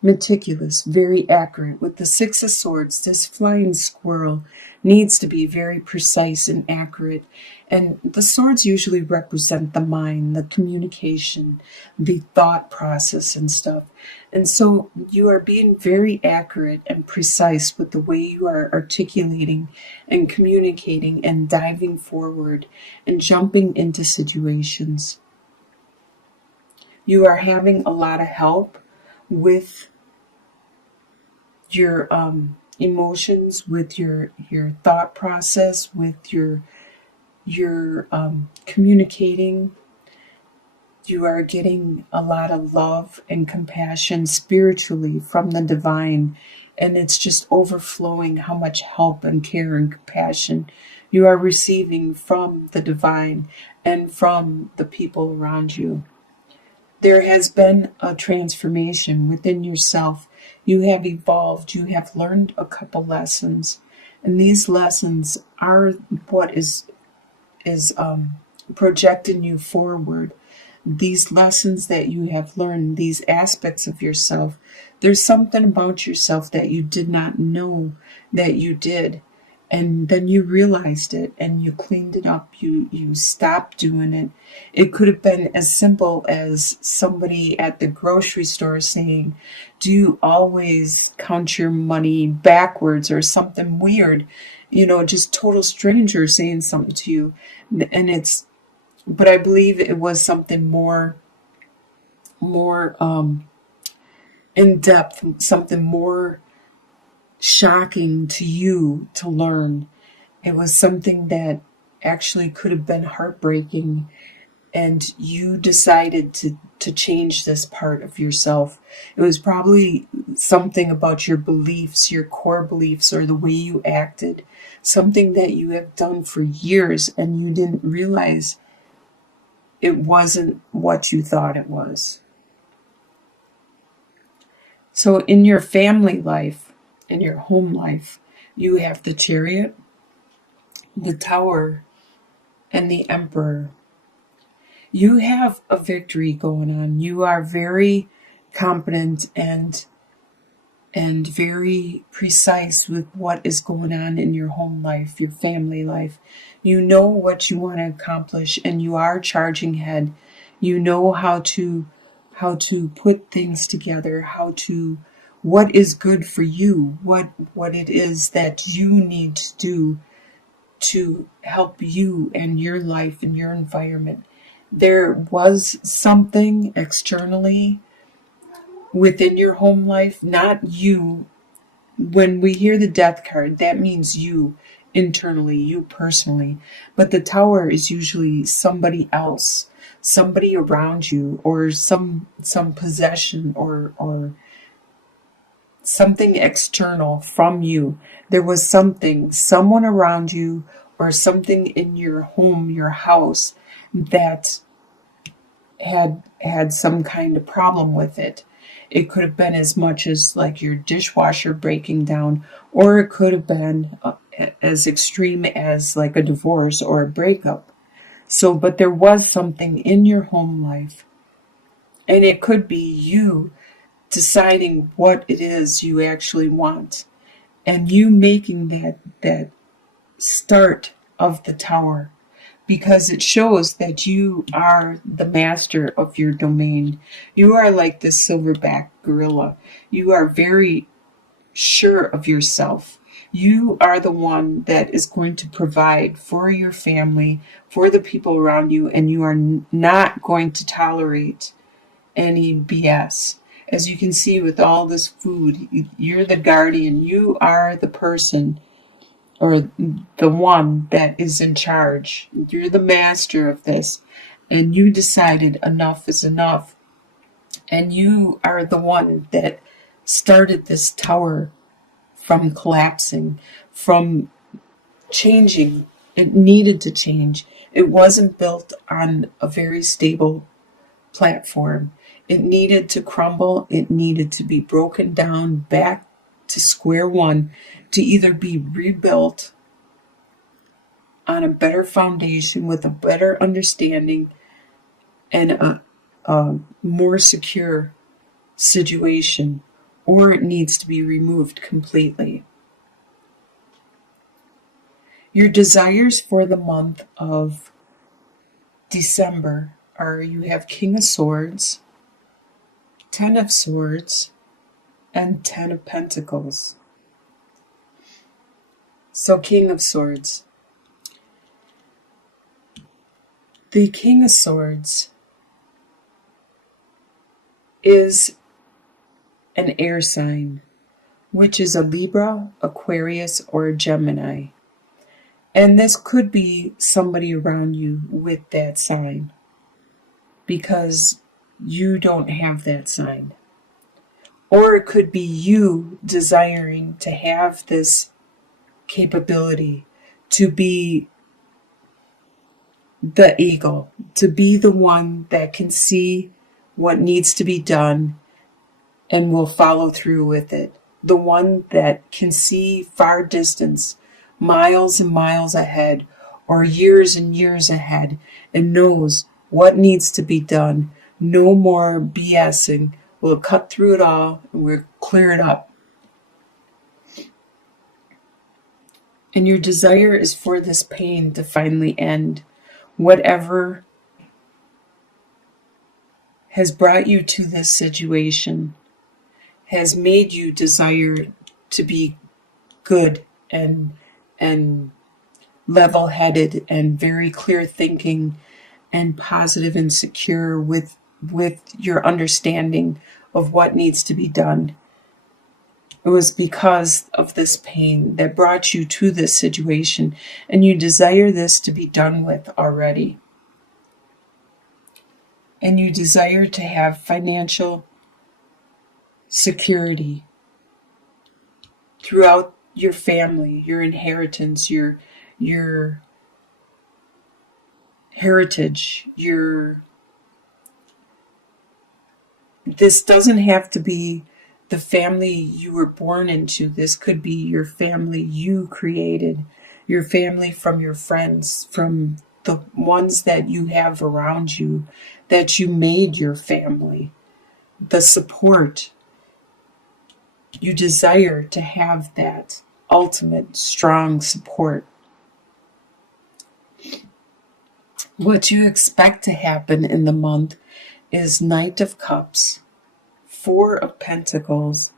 meticulous, very accurate. With the Six of Swords, this flying squirrel needs to be very precise and accurate. And the swords usually represent the mind, the communication, the thought process and stuff. And so you are being very accurate and precise with the way you are articulating and communicating and diving forward and jumping into situations. You are having a lot of help with your emotions, with your thought process, with your communicating. You are getting a lot of love and compassion spiritually from the divine, and it's just overflowing how much help and care and compassion you are receiving from the divine and from the people around you. There has been a transformation within yourself. You have evolved. You have learned a couple lessons. And these lessons are what is projecting you forward. These lessons that you have learned, these aspects of yourself, there's something about yourself that you did not know that you did. And then you realized it and you cleaned it up. You stopped doing it. It could have been as simple as somebody at the grocery store saying, "Do you always count your money backwards?" or something weird, just total stranger saying something to you. But I believe it was something more in depth, something more shocking to you to learn. It was something that actually could have been heartbreaking, and you decided to change this part of yourself. It was probably something about your beliefs, your core beliefs, or the way you acted, something that you have done for years and you didn't realize it wasn't what you thought it was. So in your family life, in your home life, you have the Chariot, the Tower, and the Emperor. You have a victory going on. You are very competent and very precise with what is going on in your home life, your family life. You know what you want to accomplish, and you are charging ahead. You know how to put things together, what is good for you, what it is that you need to do to help you and your life and your environment. There was something externally within your home life, not you. When we hear the Death card, that means you internally, you personally. But the Tower is usually somebody else, somebody around you, or some possession or something external from you. There was someone around you, or something in your home, your house, that had some kind of problem with it. It could have been as much as like your dishwasher breaking down, or it could have been as extreme as like a divorce or a breakup. So, but there was something in your home life, and it could be you deciding what it is you actually want, and you making that start of the Tower, because it shows that you are the master of your domain. You are like the silverback gorilla. You are very sure of yourself. You are the one that is going to provide for your family, for the people around you, and you are not going to tolerate any BS. As you can see with all this food, you're the guardian. You are the person, or the one that is in charge. You're the master of this, and you decided enough is enough. And you are the one that started this Tower from collapsing, from changing. It needed to change. It wasn't built on a very stable platform. It needed to crumble. It needed to be broken down back to square one, to either be rebuilt on a better foundation with a better understanding and a more secure situation, or it needs to be removed completely. Your desires for the month of December are, you have King of Swords, 10 of Swords, and 10 of Pentacles. So King of Swords. The King of Swords is an air sign, which is a Libra, Aquarius, or a Gemini. And this could be somebody around you with that sign, because you don't have that sign. Or it could be you desiring to have this capability to be the eagle, to be the one that can see what needs to be done and will follow through with it. The one that can see far distance, miles and miles ahead, or years and years ahead, and knows what needs to be done. No more BSing. We'll cut through it all and we'll clear it up. And your desire is for this pain to finally end. Whatever has brought you to this situation has made you desire to be good and level-headed and very clear thinking and positive and secure with your understanding of what needs to be done. It was because of this pain that brought you to this situation, and you desire this to be done with already. And you desire to have financial security throughout your family, your inheritance, your heritage, this doesn't have to be the family you were born into. This could be your family you created, your family from your friends, from the ones that you have around you, that you made your family, the support. You desire to have that ultimate strong support. What you expect to happen in the month is Knight of Cups, 4 of Pentacles,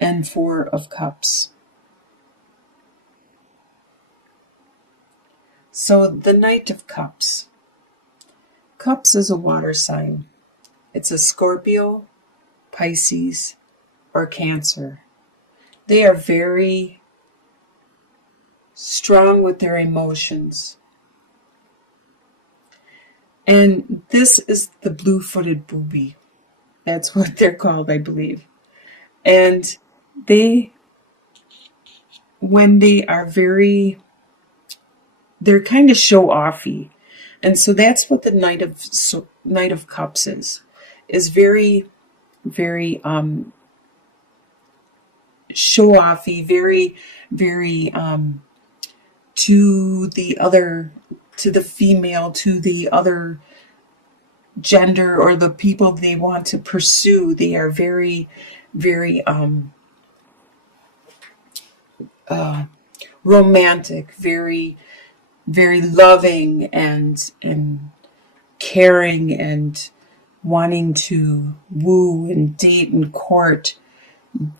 and 4 of Cups. So the Knight of Cups. Cups is a water sign. It's a Scorpio, Pisces, or Cancer. They are very strong with their emotions. And this is the blue-footed booby. That's what they're called, I believe. And when they are they're kind of show-offy. And so that's what the Knight of Cups is very, very show-offy, very, very to the female, to the other gender or the people they want to pursue. They are very, very romantic, very, very loving and caring and wanting to woo and date and court.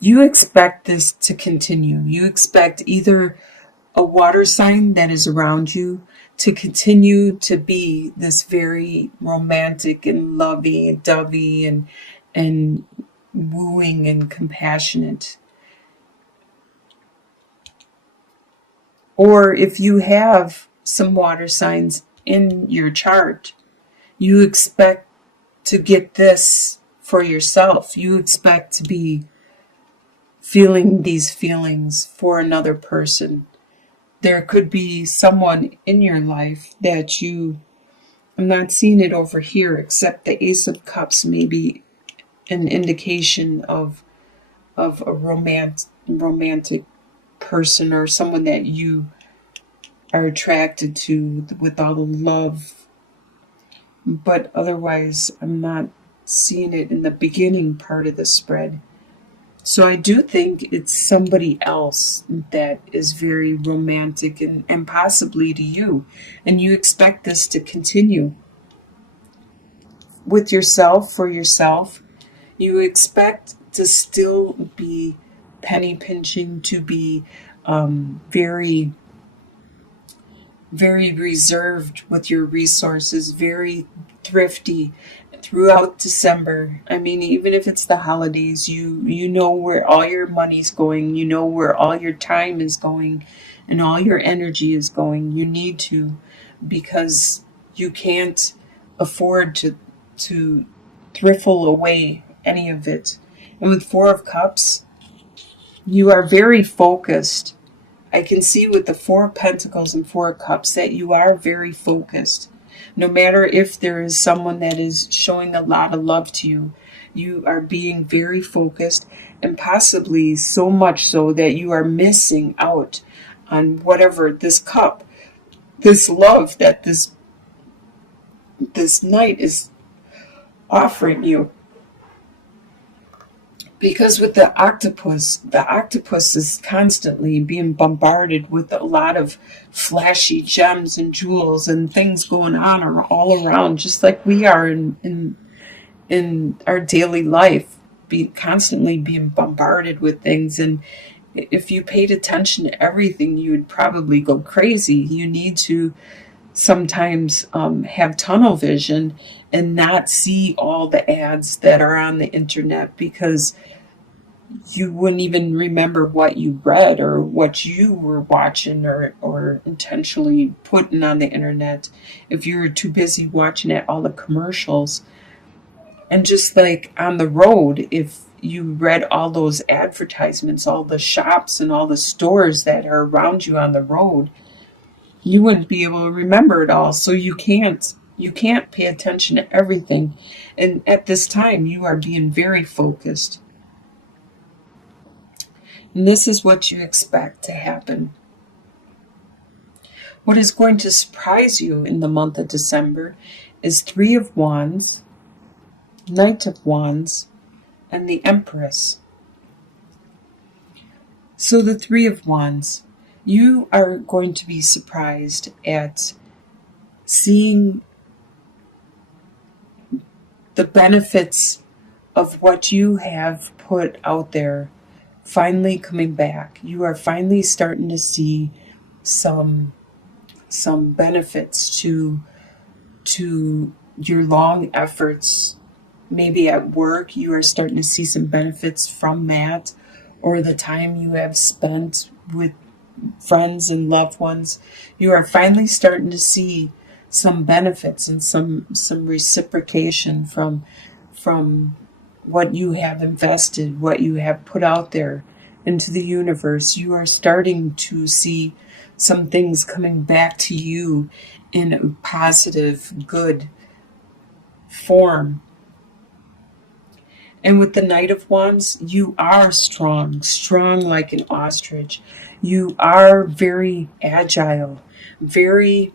You expect this to continue. You expect either a water sign that is around you to continue to be this very romantic and lovey-dovey and wooing and compassionate. Or if you have some water signs in your chart, you expect to get this for yourself. You expect to be feeling these feelings for another person. There could be someone in your life that I'm not seeing it over here, except the Ace of Cups may be an indication of a romantic person or someone that you are attracted to with all the love. But otherwise, I'm not seeing it in the beginning part of the spread. So I do think it's somebody else that is very romantic and possibly to you. And you expect this to continue with yourself, for yourself. You expect to still be penny pinching, to be very, very reserved with your resources, very thrifty throughout December. I mean, even if it's the holidays, you know where all your money's going, you know where all your time is going and all your energy is going. You need to, because you can't afford to thriffle away any of it. And with 4 of Cups, you are very focused. I can see with the 4 of Pentacles and 4 of Cups that you are very focused. No matter if there is someone that is showing a lot of love to you, you are being very focused, and possibly so much so that you are missing out on whatever this cup, this love that this knight is offering you. Because with the octopus is constantly being bombarded with a lot of flashy gems and jewels and things going on all around, just like we are in our daily life, constantly being bombarded with things. And if you paid attention to everything, you would probably go crazy. You need to sometimes have tunnel vision and not see all the ads that are on the internet, because you wouldn't even remember what you read or what you were watching or intentionally putting on the internet if you were too busy watching at all the commercials. And just like on the road, if you read all those advertisements, all the shops and all the stores that are around you on the road, you wouldn't be able to remember it all. So you can't pay attention to everything. And at this time, you are being very focused. And this is what you expect to happen. What is going to surprise you in the month of December is 3 of Wands, Knight of Wands, and the Empress. So the 3 of Wands, you are going to be surprised at seeing the benefits of what you have put out there finally coming back. You are finally starting to see some benefits to your long efforts. Maybe at work, you are starting to see some benefits from that, or the time you have spent with friends and loved ones. You are finally starting to see some benefits and some reciprocation from what you have invested, what you have put out there into the universe. You are starting to see some things coming back to you in a positive, good form. And with the Knight of Wands, you are strong like an ostrich. You are very agile, very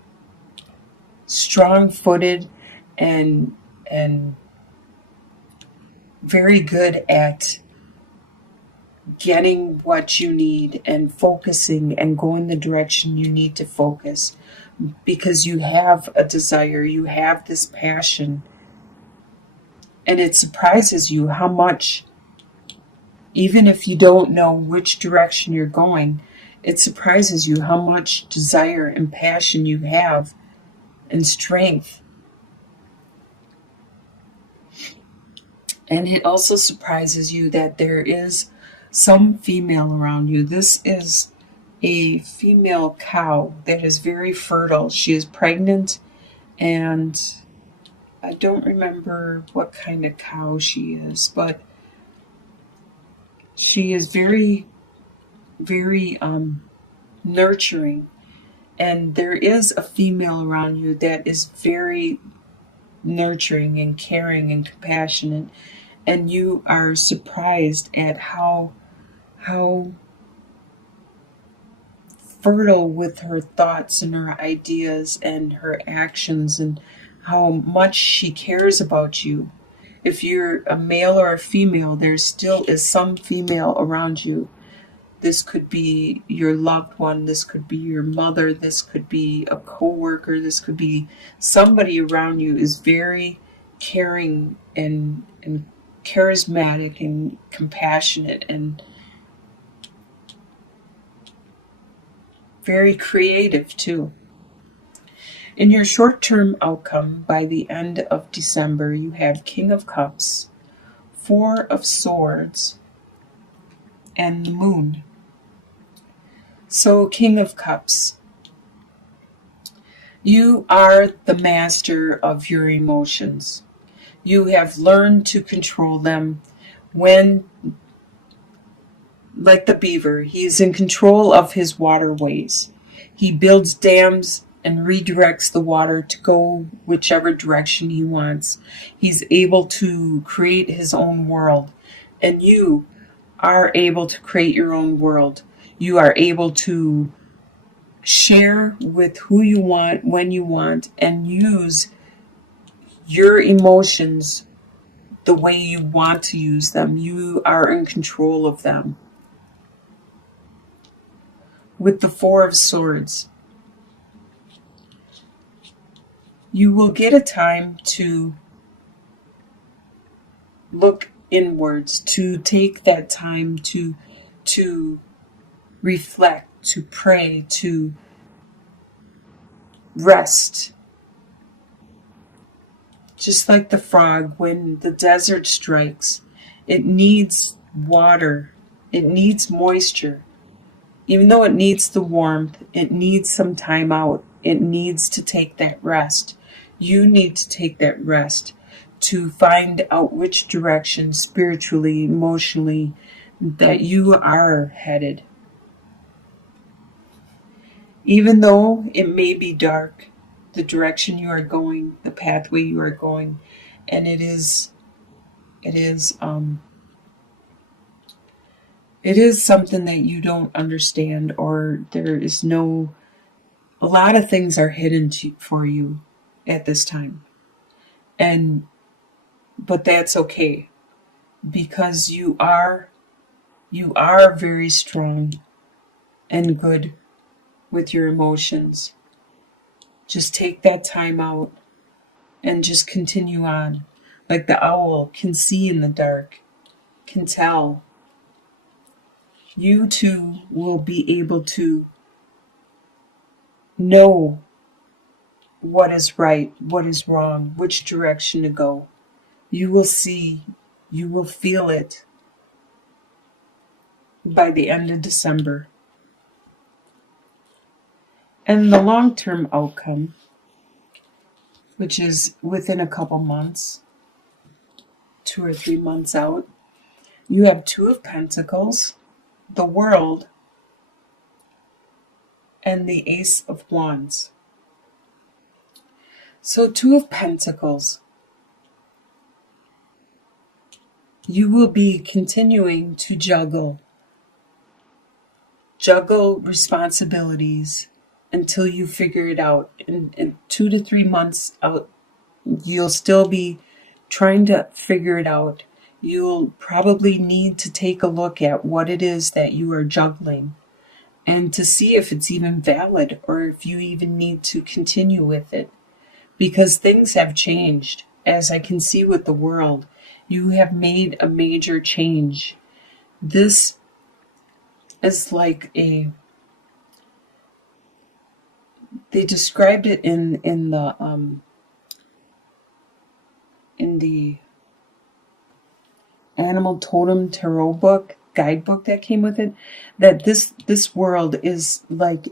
strong-footed, and very good at getting what you need and focusing and going the direction you need to focus, because you have a desire, you have this passion. And it surprises you how much, even if you don't know which direction you're going, it surprises you how much desire and passion you have and strength. And it also surprises you that there is some female around you. This is a female cow that is very fertile. She is pregnant, and I don't remember what kind of cow she is, but she is very, very nurturing. And there is a female around you that is very nurturing and caring and compassionate. And you are surprised at how fertile with her thoughts and her ideas and her actions, and how much she cares about you. If you're a male or a female, there still is some female around you. This could be your loved one, this could be your mother, this could be a coworker, this could be somebody around you is very caring and charismatic and compassionate and very creative too. In your short-term outcome, by the end of December, you have King of Cups, Four of Swords, and the Moon. So, King of Cups, you are the master of your emotions. You have learned to control them when, like the beaver, he is in control of his waterways. He builds dams and redirects the water to go whichever direction he wants. He's able to create his own world. And you are able to create your own world. You are able to share with who you want, when you want, and use your emotions the way you want to use them. You are in control of them. With the Four of Swords, you will get a time to look inwards, to take that time to reflect, to pray, to rest. Just like the frog, when the desert strikes, it needs water, it needs moisture. Even though it needs the warmth, it needs some time out. It needs to take that rest. You need to take that rest to find out which direction spiritually, emotionally, that you are headed. Even though it may be dark, the direction you are going, the pathway you are going, and it is something that you don't understand, or there is no, a lot of things are hidden for you at this time. But that's okay, because you are very strong and good with your emotions. Just take that time out and just continue on. Like the owl can see in the dark, can tell. You too will be able to know what is right, what is wrong, which direction to go. You will see, you will feel it by the end of December. And the long-term outcome, which is within a couple months, 2 or 3 months out, you have Two of Pentacles, the World, and the Ace of Wands. So Two of Pentacles, you will be continuing to juggle responsibilities until you figure it out. In 2 to 3 months out, you'll still be trying to figure it out. You'll probably need to take a look at what it is that you are juggling and to see if it's even valid or if you even need to continue with it. Because things have changed. As I can see with the World, you have made a major change. This is like they described it in the Animal Totem Tarot book, guidebook that came with it, that this world is like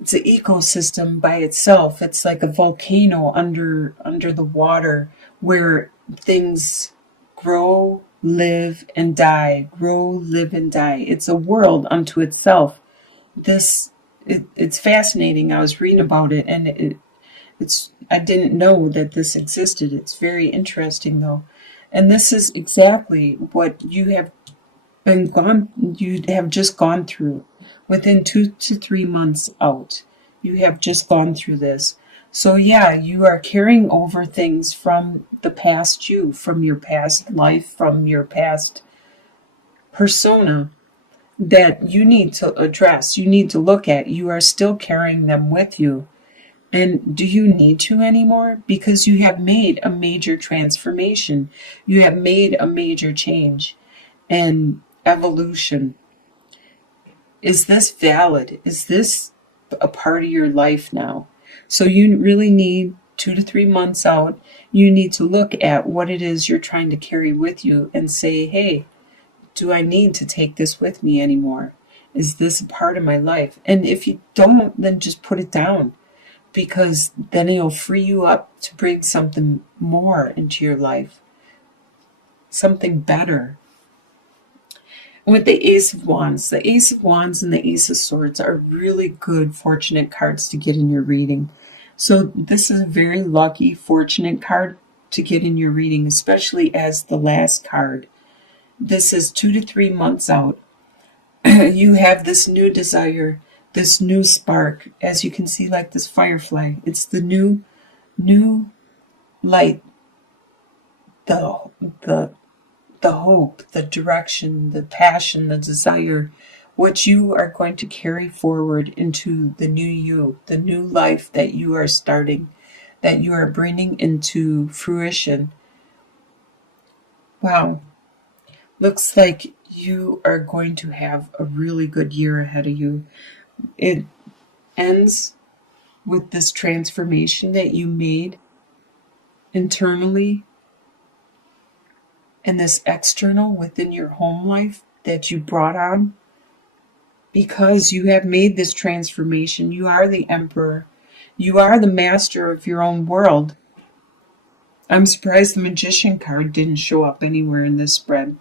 it's an ecosystem by itself. It's like a volcano under the water where things grow, live, and die. Grow, live, and die. It's a world unto itself. It's fascinating. I was reading about it, and I didn't know that this existed. It's very interesting, though. And this is exactly what you have just gone through. Within 2 to 3 months out, you have just gone through this. So yeah, you are carrying over things from the past you, from your past life, from your past persona that you need to address, you need to look at. You are still carrying them with you. And do you need to anymore? Because you have made a major transformation. You have made a major change and evolution. Is this valid? Is this a part of your life now? So you really need 2 to 3 months out. You need to look at what it is you're trying to carry with you and say, hey, do I need to take this with me anymore? Is this a part of my life? And if you don't, then just put it down, because then it'll free you up to bring something more into your life, something better. And with the Ace of Wands, the Ace of Wands and the Ace of Swords are really good fortunate cards to get in your reading. So this is a very lucky, fortunate card to get in your reading, especially as the last card. This is 2 to 3 months out. You have this new desire, this new spark, as you can see, like this firefly. It's the new light, the the the hope, the direction, the passion, the desire, what you are going to carry forward into the new you, the new life that you are starting, that you are bringing into fruition. Wow. Looks like you are going to have a really good year ahead of you. It ends with this transformation that you made internally and this external within your home life that you brought on, because you have made this transformation. You are the emperor. You are the master of your own world. I'm surprised the magician card didn't show up anywhere in this spread.